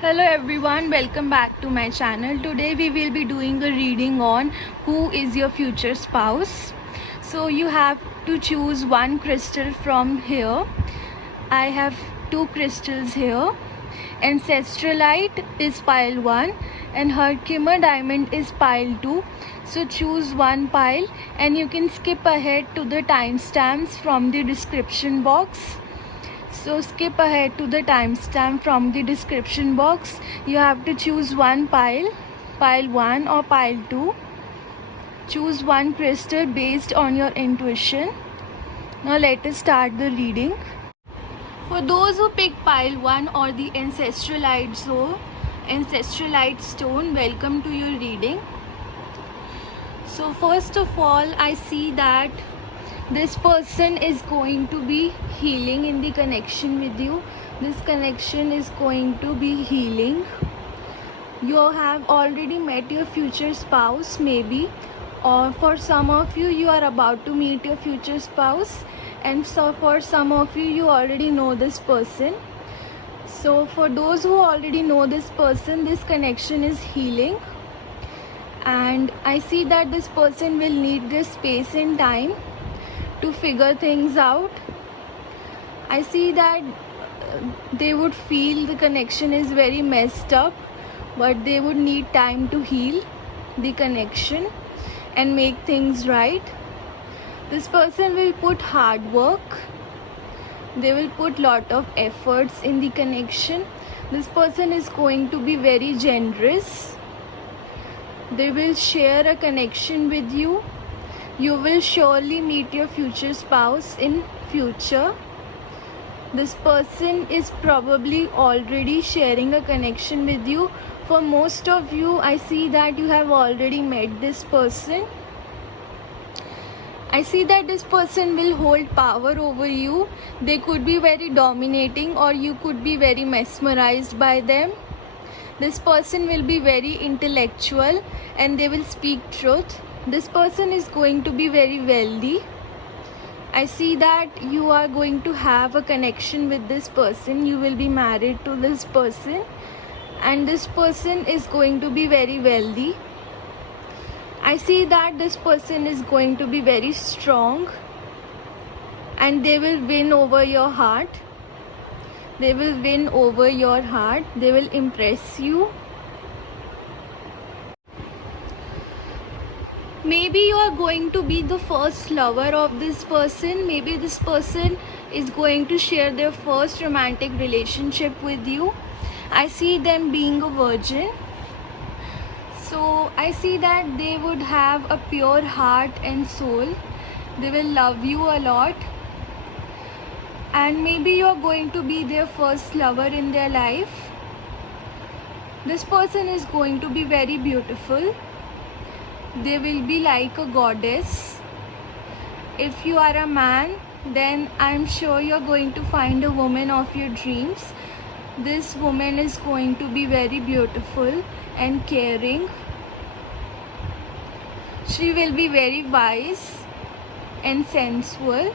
Hello everyone, welcome back to my channel. Today we will be doing a reading on who is your future spouse. So you have to choose one crystal from here. I have two crystals here. Ancestralite is pile 1 and Herkimer diamond is pile 2. So choose one pile and you can skip ahead to the timestamps from the description box. So skip ahead to the timestamp from the description box. You have to choose one pile 1 or pile 2. Choose one crystal based on your intuition. Now let us start the reading. For those who pick pile 1 or the ancestralite stone, welcome to your reading. So first of all, I see that this person is going to be healing in the connection with you. This connection is going to be healing. You have already met your future spouse, maybe, or for some of you, you are about to meet your future spouse, and so for some of you, you already know this person. So for those who already know this person, this connection is healing, and I see that this person will need this space and time to figure things out. I see that they would feel the connection is very messed up, but they would need time to heal the connection and make things right. This person will put hard work. They will put lot of efforts in the connection. This person is going to be very generous. They will share a connection with you. You will surely meet your future spouse in future. This person is probably already sharing a connection with you. For most of you, I see that you have already met this person. I see that this person will hold power over you. They could be very dominating or you could be very mesmerized by them. This person will be very intellectual and they will speak truth. This person is going to be very wealthy. I see that you are going to have a connection with this person. You will be married to this person, and this person is going to be very wealthy. I see that this person is going to be very strong and they will win over your heart. They will win over your heart. They will impress you. Maybe you are going to be the first lover of this person. Maybe this person is going to share their first romantic relationship with you. I see them being a virgin. So I see that they would have a pure heart and soul. They will love you a lot. And maybe you are going to be their first lover in their life. This person is going to be very beautiful. They will be like a goddess. If you are a man, then I'm sure you're going to find a woman of your dreams. This woman is going to be very beautiful and caring. She will be very wise and sensual.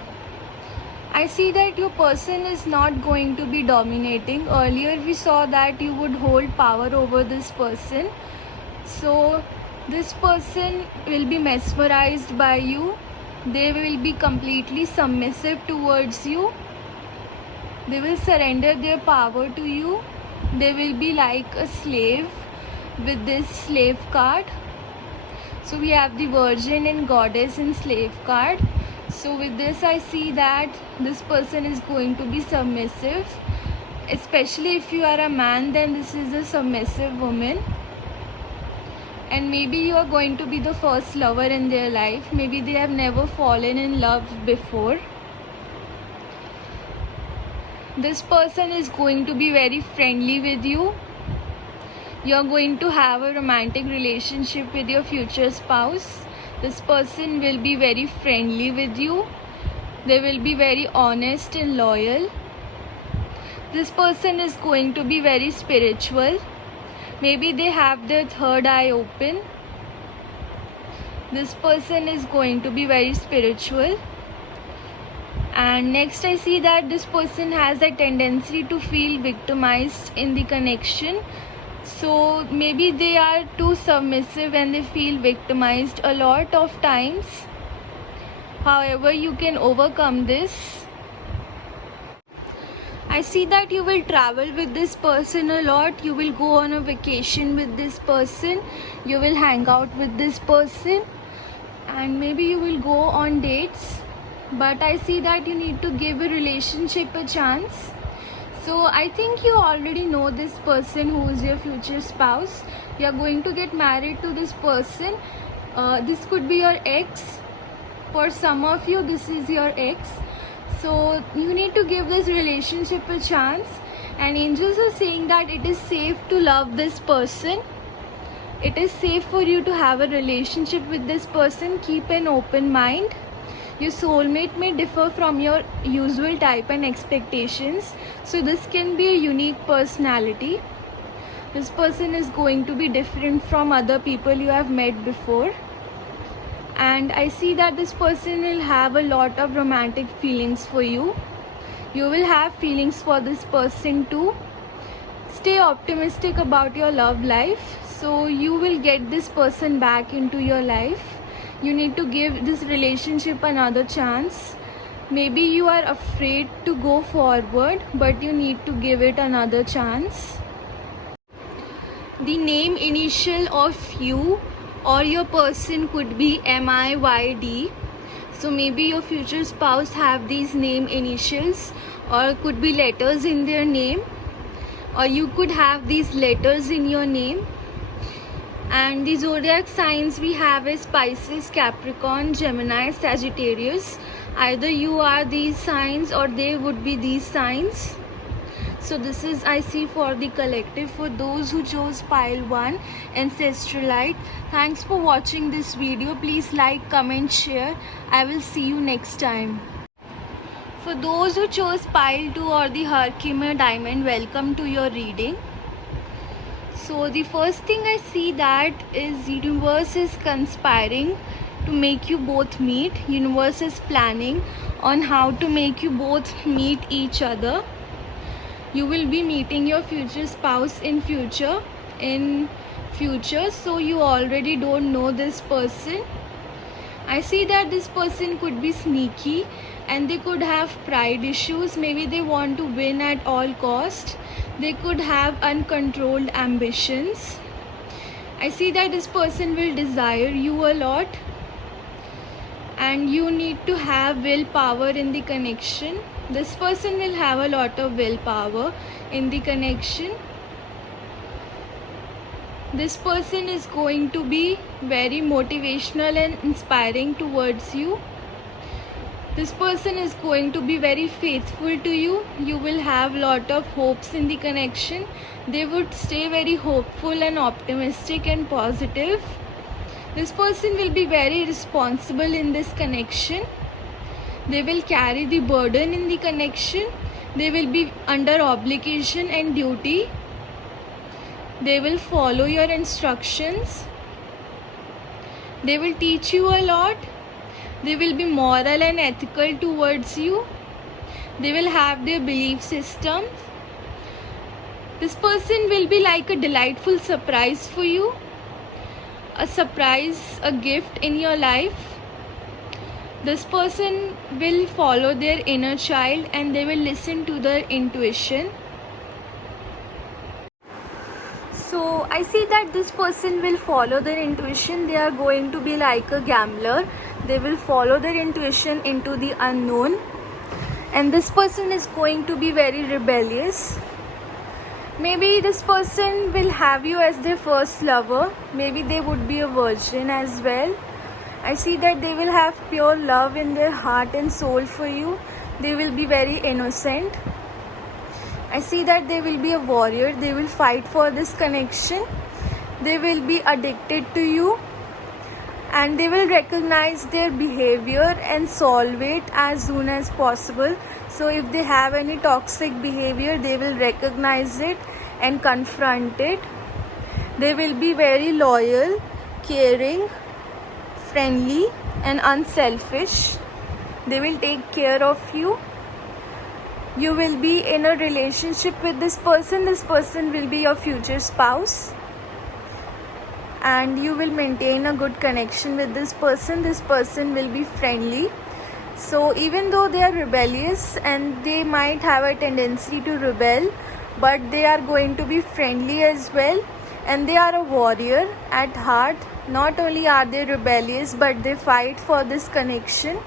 I see that your person is not going to be dominating. Earlier we saw that you would hold power over this person. So this person will be mesmerized by you. They will be completely submissive towards you. They will surrender their power to you. They will be like a slave with this slave card. So we have the virgin and goddess and slave card. So with this I see that this person is going to be submissive. Especially if you are a man, then this is a submissive woman. And maybe you are going to be the first lover in their life. Maybe they have never fallen in love before. This person is going to be very friendly with you. You are going to have a romantic relationship with your future spouse. This person will be very friendly with you. They will be very honest and loyal. This person is going to be very spiritual. Maybe they have their third eye open. This person is going to be very spiritual. And next I see that this person has a tendency to feel victimized in the connection. So maybe they are too submissive and they feel victimized a lot of times. However, you can overcome this. I see that you will travel with this person a lot. You will go on a vacation with this person. You will hang out with this person. And maybe you will go on dates. But I see that you need to give a relationship a chance. So I think you already know this person who is your future spouse. You are going to get married to this person. This could be your ex. For some of you, this is your ex. So you need to give this relationship a chance. And angels are saying that it is safe to love this person. It is safe for you to have a relationship with this person. Keep an open mind. Your soulmate may differ from your usual type and expectations. So this can be a unique personality. This person is going to be different from other people you have met before. And I see that this person will have a lot of romantic feelings for you. You will have feelings for this person too. Stay optimistic about your love life. So you will get this person back into your life. You need to give this relationship another chance. Maybe you are afraid to go forward, but you need to give it another chance. The name initial of you or your person could be MIYD. So maybe your future spouse have these name initials, or could be letters in their name, or you could have these letters in your name. And the zodiac signs we have is Pisces, Capricorn, Gemini, Sagittarius. Either you are these signs or they would be these signs. So this is I see for the collective. For those who chose pile 1, Ancestralite, thanks for watching this video. Please like, comment, share. I will see you next time. For those who chose pile 2 or the Herkimer diamond, welcome to your reading. So the first thing I see that is universe is conspiring to make you both meet. Universe is planning on how to make you both meet each other. You will be meeting your future spouse in future. So you already don't know this person. I see that this person could be sneaky and they could have pride issues. Maybe they want to win at all cost. They could have uncontrolled ambitions. I see that this person will desire you a lot, and you need to have willpower in the connection. This person will have a lot of willpower in the connection. This person is going to be very motivational and inspiring towards you. This person is going to be very faithful to you. You will have lot of hopes in the connection. They would stay very hopeful and optimistic and positive. This person will be very responsible in this connection. They will carry the burden in the connection. They will be under obligation and duty. They will follow your instructions. They will teach you a lot. They will be moral and ethical towards you. They will have their belief system. This person will be like a delightful surprise for you. A surprise, a gift in your life. This person will follow their inner child and they will listen to their intuition. So I see that this person will follow their intuition. They are going to be like a gambler. They will follow their intuition into the unknown. And this person is going to be very rebellious. Maybe this person will have you as their first lover. Maybe they would be a virgin as well. I see that they will have pure love in their heart and soul for you. They will be very innocent. I see that they will be a warrior. They will fight for this connection. They will be addicted to you. And they will recognize their behavior and solve it as soon as possible. So if they have any toxic behavior, they will recognize it and confront it. They will be very loyal, caring, friendly and unselfish. They will take care of you. You will be in a relationship with this person. This person will be your future spouse, and you will maintain a good connection with this person. This person will be friendly. So even though they are rebellious and they might have a tendency to rebel, but they are going to be friendly as well, and they are a warrior at heart. Not only are they rebellious, but they fight for this connection,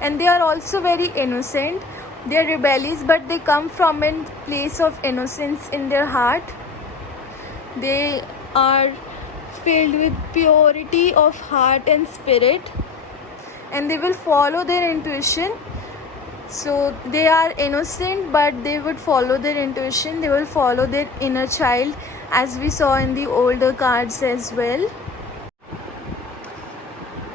and they are also very innocent. They are rebellious, but they come from a place of innocence in their heart. They are filled with purity of heart and spirit, and they will follow their intuition. So they are innocent, but they would follow their intuition. They will follow their inner child, as we saw in the older cards as well.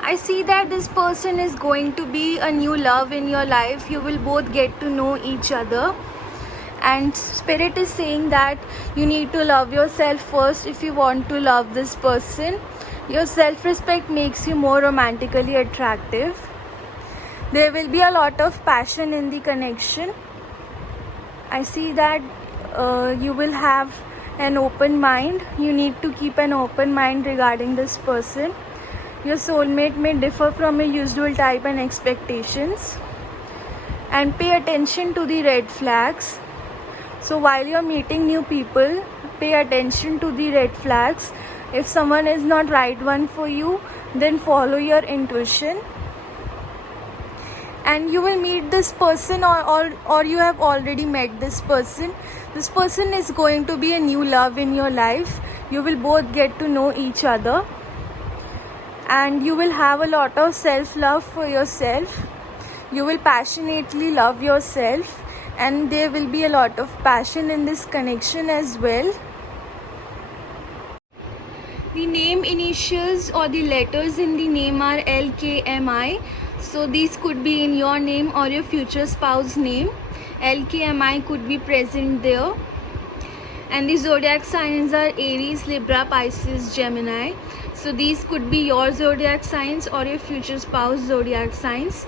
I see that this person is going to be a new love in your life. You will both get to know each other, and spirit is saying that you need to love yourself first if you want to love this person. Your self-respect makes you more romantically attractive. There will be a lot of passion in the connection. I see that you will have an open mind. You need to keep an open mind regarding this person. Your soulmate may differ from your usual type and expectations. And pay attention to the red flags. So while you're meeting new people, pay attention to the red flags. If someone is not right one for you, then follow your intuition. And you will meet this person, or you have already met this person. This person is going to be a new love in your life. You will both get to know each other, and you will have a lot of self-love for yourself. You will passionately love yourself, and there will be a lot of passion in this connection as well. The name initials or the letters in the name are LKMI. So these could be in your name or your future spouse name. LKMI could be present there. And the zodiac signs are Aries, Libra, Pisces, Gemini. So these could be your zodiac signs or your future spouse zodiac signs.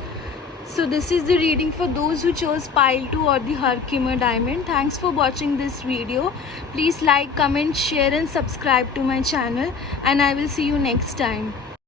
So this is the reading for those who chose pile 2 or the Herkimer diamond. Thanks for watching this video. Please like, comment, share and subscribe to my channel, and I will see you next time.